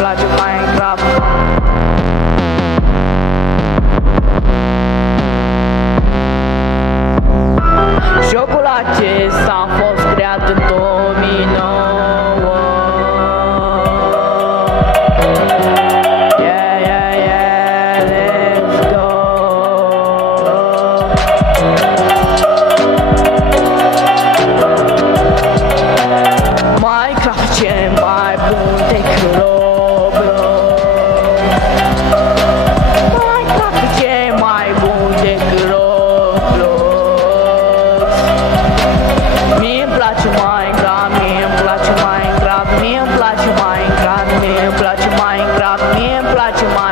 place Minecraft. Jocul acesta a fost creat în 2009. Yeah, let's go. Minecraft ce mai bun decât Roblox. Minecraft ce mai bun decât Roblox. Mie-mi place Minecraft, mie-mi place Minecraft, mie-mi place Minecraft, mie-mi place Minecraft, mie-mi place Minecraft.